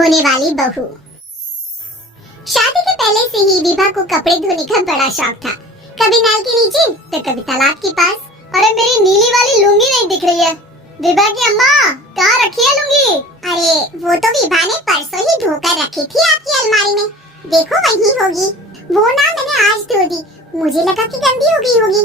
धोने वाली बहू। शादी के पहले से ही विभा को कपड़े धोने का बड़ा शौक था। कभी नल के नीचे तो कभी तालाब के पास। अरे मेरी नीली वाली लुंगी नहीं दिख रही है। विभा की अम्मा, कहाँ रखी है लुंगी? अरे वो तो विभा ने परसों ही धोकर रखी थी आपकी अलमारी में, देखो वही होगी। वो ना मैंने आज धो दी, मुझे लगा कि गंदी हो गई होगी।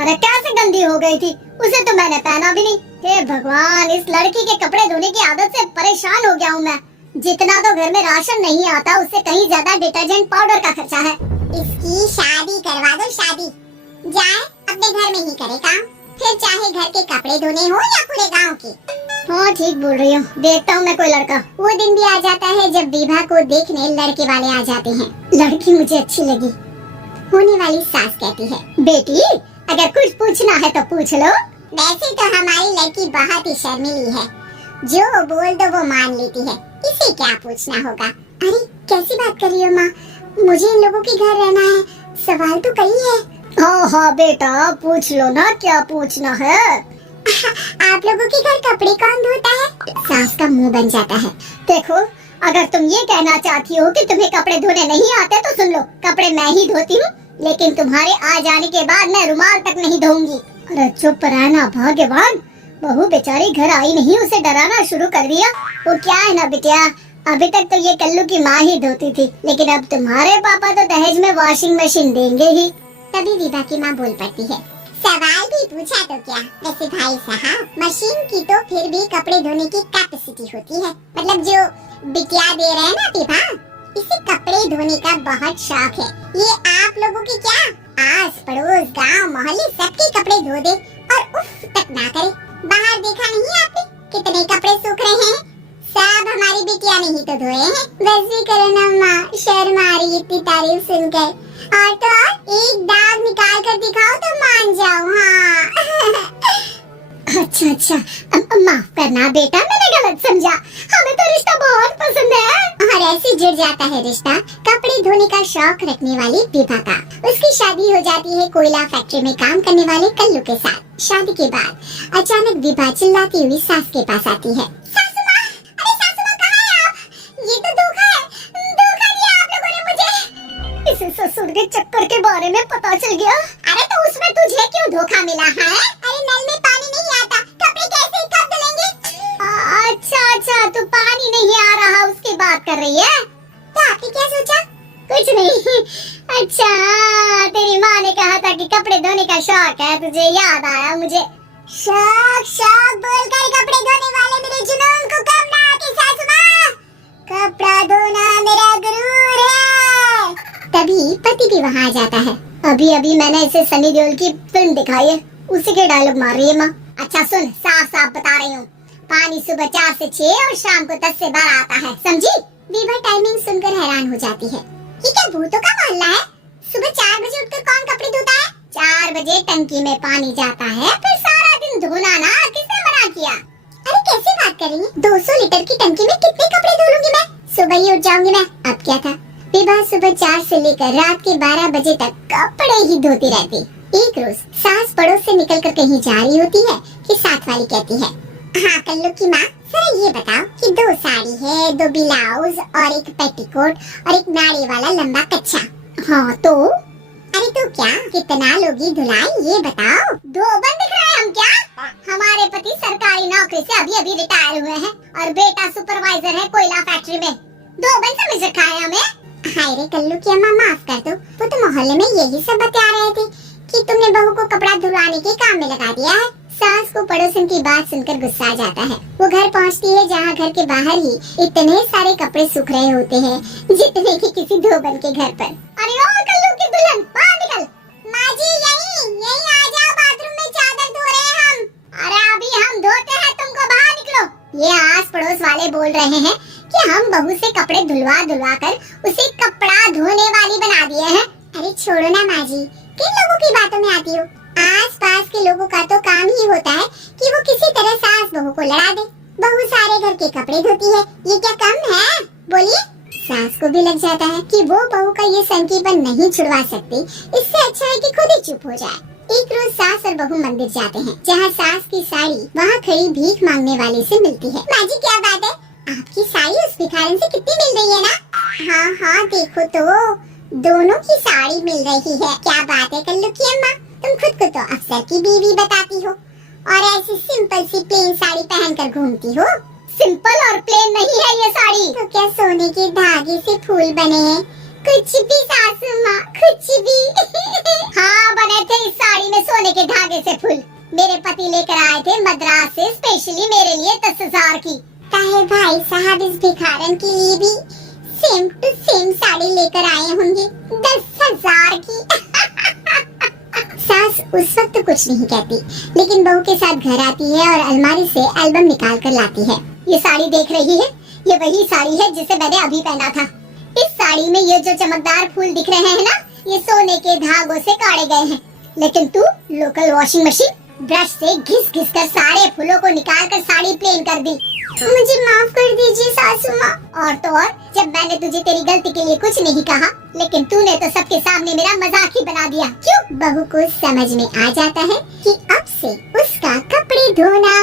अरे कैसे गंदी हो गई थी? उसे तो मैंने पहना भी नहीं। हे भगवान, इस लड़की के कपड़े धोने की आदत से परेशान हो गया हूँ मैं। जितना तो घर में राशन नहीं आता, उससे कहीं ज्यादा डिटर्जेंट पाउडर का खर्चा है। इसकी शादी करवा दो, शादी जाए अपने घर में ही करे काम, फिर चाहे घर के कपड़े धोने हो या पूरे गांव के। हाँ ठीक बोल रही हूँ, देखता हूँ मैं कोई लड़का। वो दिन भी आ जाता है जब विभा को देखने लड़के वाले आ जाते हैं। लड़की मुझे अच्छी लगी। होने वाली सास कहती है, बेटी अगर कुछ पूछना है तो पूछ लो। वैसे तो हमारी लड़की बहुत ही शर्मीली है, जो बोल दो वो मान लेती है, इसे क्या पूछना होगा। अरे कैसी बात कर रही हो माँ, मुझे इन लोगों के घर रहना है, सवाल तो कई है। हाँ हाँ बेटा पूछ लो ना, क्या पूछना है। आप लोगों के घर कपड़े कौन धोता है? सास का मुंह बन जाता है। देखो, अगर तुम ये कहना चाहती हो कि तुम्हें कपड़े धोने नहीं आते तो सुन लो, कपड़े मैं ही धोती हूँ, लेकिन तुम्हारे आ जाने के बाद मैं रुमाल तक नहीं धोऊंगी। अरे चुप रहना भाग्यवान, बहू बेचारी घर आई नहीं, उसे डराना शुरू कर दिया। वो क्या है ना बिटिया, अभी तक तो ये कल्लू की माँ ही धोती थी, लेकिन अब तुम्हारे पापा तो दहेज में वॉशिंग मशीन देंगे ही। तभी विभा की माँ बोल पड़ती है, सवाल भी पूछा तो क्या, वैसे भाई साहब मशीन की तो फिर भी कपड़े धोने की कैपेसिटी होती है। मतलब जो बिटिया दे रहे हैं ना विभा, इसे कपड़े धोने का बहुत शौक है। ये आप लोगों की क्या आस पड़ोस गांव मोहल्ले सबके कपड़े धो दे और उफ तक ना करे। बाहर देखा नहीं आपने कितने कपड़े सूख रहे हैं, सब हमारी बिटिया ने ही तो धोए हैं। बस भी करो ना माँ, शर्म आ रही इतनी तारीफ सुनकर। और तो और एक दाग निकाल कर दिखाओ तो मान जाओ। हाँ अच्छा, माफ करना बेटा, मैंने गलत समझा, हमें तो रिश्ता बहुत पसंद है। और ऐसे जुड़ जाता है रिश्ता कपड़े धोने का शौक रखने वाली विभा का। उसकी शादी हो जाती है कोयला फैक्ट्री में काम करने वाले कल्लू के साथ। शादी के बाद अचानक विभा चिल्लाती हुई सास के पास आती है, सासू माँ, अरे सासू माँ कहाँ हैं आप? ये तो धोखा है, धोखा दिया आप लोगों ने मुझे। इसे ससुर के चक्कर के बारे में पता चल गया। अरे तो उसमें तुझे क्यों धोखा मिला है? अरे नल में पानी नहीं आता, कपड़े कैसे कब धुलेंगे? अच्छा, तू पानी नहीं आ रहा उसकी बात कर रही है? तो आपने क्या सोचा? कुछ नहीं। अच्छा, तेरी माँ ने कहा था कि कपड़े धोने का शौक है, तुझे याद आया मुझे। शौक बोलकर कपड़े धोने वाले मेरे जुनून को कम ना आके सासू माँ, कपड़ा धोना मेरा गुरूर है। तभी पति भी वहाँ आ जाता है। अभी मैंने इसे सनी देओल की फिल्म दिखाई है, उसी के डायलॉग मार रही है माँ। अच्छा सुन, साफ बता रही हूँ, पानी सुबह 4 से 6 और शाम को 10 से 12 आता है, समझी? विभा टाइमिंग सुनकर हैरान हो जाती है। ये क्या भूतों का मोहल्ला है? सुबह 4 बजे उठकर कौन कपड़े धोता है? 4 बजे टंकी में पानी जाता है, फिर सारा दिन धोना ना, किसने मना किया? अरे कैसे बात कर रही है? 200 लीटर की टंकी में कितने कपड़े धो लूंगी मैं? सुबह ही उठ जाऊंगी मैं। अब क्या था, विभा सुबह 4 से लेकर रात के 12 बजे तक कपड़े ही धोती रहती। एक रोज सास पड़ोस से निकलकर कहीं जा रही होती है कि साथ वाली कहती है, हाँ कल्लू की माँ, सर ये बताओ कि 2 साड़ी है, 2 ब्लाउज और एक पेटीकोट और एक नाड़ी वाला लंबा कच्छा। हाँ तो? अरे तो क्या, कितना लोगी धुलाई ये बताओ? 2 बन दिख रहे हैं हम क्या? हमारे पति सरकारी नौकरी से अभी रिटायर हुए हैं और बेटा सुपरवाइजर है कोयला फैक्ट्री में। 2 बन समझ रखा है हमें? हाय रे कल्लू की अम्मा, माफ कर दो, वो तो मोहल्ले में यही सब बता रहे थे कि तुमने बहू को कपड़ा धुलवाने के काम में लगा दिया है। सास को पड़ोसन की बात सुनकर गुस्सा आ जाता है। वो घर पहुंचती है जहाँ घर के बाहर ही इतने सारे कपड़े सूख रहे होते हैं जितने कि किसी धोबन के घर पर। अरे ओ कल्लू की दुल्हन, बाहर निकल। माँ जी यहीं आ जाओ, बाथरूम में चादर धो रहे हैं हम। अरे अभी हम धोते हैं, तुमको बाहर निकलो। ये आस पड़ोस वाले बोल रहे हैं कि हम बहू से कपड़े धुलवा कर उसे कपड़ा धोने वाली बना दिए हैं। अरे छोड़ो ना माँ जी, किन लोगों की बातों में आती हो? आस पास के लोगों का तो काम ही होता है कि वो किसी तरह सास बहू को लड़ा दे। बहू सारे घर के कपड़े धोती है, ये क्या कम है? बोलिए। सास को भी लग जाता है कि वो बहू का ये संकीपन नहीं छुड़वा सकती, इससे अच्छा है कि खुद ही चुप हो जाए। एक रोज सास और बहू मंदिर जाते हैं, जहाँ सास की साड़ी वहाँ खड़ी भीख मांगने वाली से मिलती है। माँ जी क्या बात है, आपकी साड़ी उस भिखारन से कितनी मिल रही है ना? हाँ हाँ देखो तो, दोनों की साड़ी मिल रही है। क्या बात है कल्लू की अम्मा, तुम खुद को तो अफसर की बीवी बताती हो और ऐसी सिंपल सी प्लेन साड़ी पहनकर घूमती हो। सिंपल और प्लेन नहीं है ये साड़ी। तो क्या सोने के धागे से फूल बने हैं? कुछ भी सासू माँ, कुछ भी। हाँ बने थे इस साड़ी में सोने के धागे से फूल। मेरे पति लेकर आए थे मद्रास से स्पेशली मेरे लिए 10,000 की। ताहे भाई साहब इस भिखारन के लिए भी सेम टू सेम साड़ी लेकर आए होंगे 10,000 की। सास उस वक्त कुछ नहीं कहती, लेकिन बहू के साथ घर आती है और अलमारी से एल्बम निकाल कर लाती है। ये साड़ी देख रही है, ये वही साड़ी है जिसे मैंने अभी पहना था। इस साड़ी में ये जो चमकदार फूल दिख रहे हैं ना, ये सोने के धागों से काढ़े गए हैं। लेकिन तू लोकल वॉशिंग मशीन ब्रश से घिस घिस कर सारे फूलों को निकाल कर साड़ी प्लेन कर दी। मुझे माफ कर दीजिए सासू माँ। और तो और, जब मैंने तुझे तेरी गलती के लिए कुछ नहीं कहा, लेकिन तूने तो सबके सामने मेरा मजाक ही बना दिया। क्यों? बहू को समझ में आ जाता है कि अब से उसका कपड़े धोना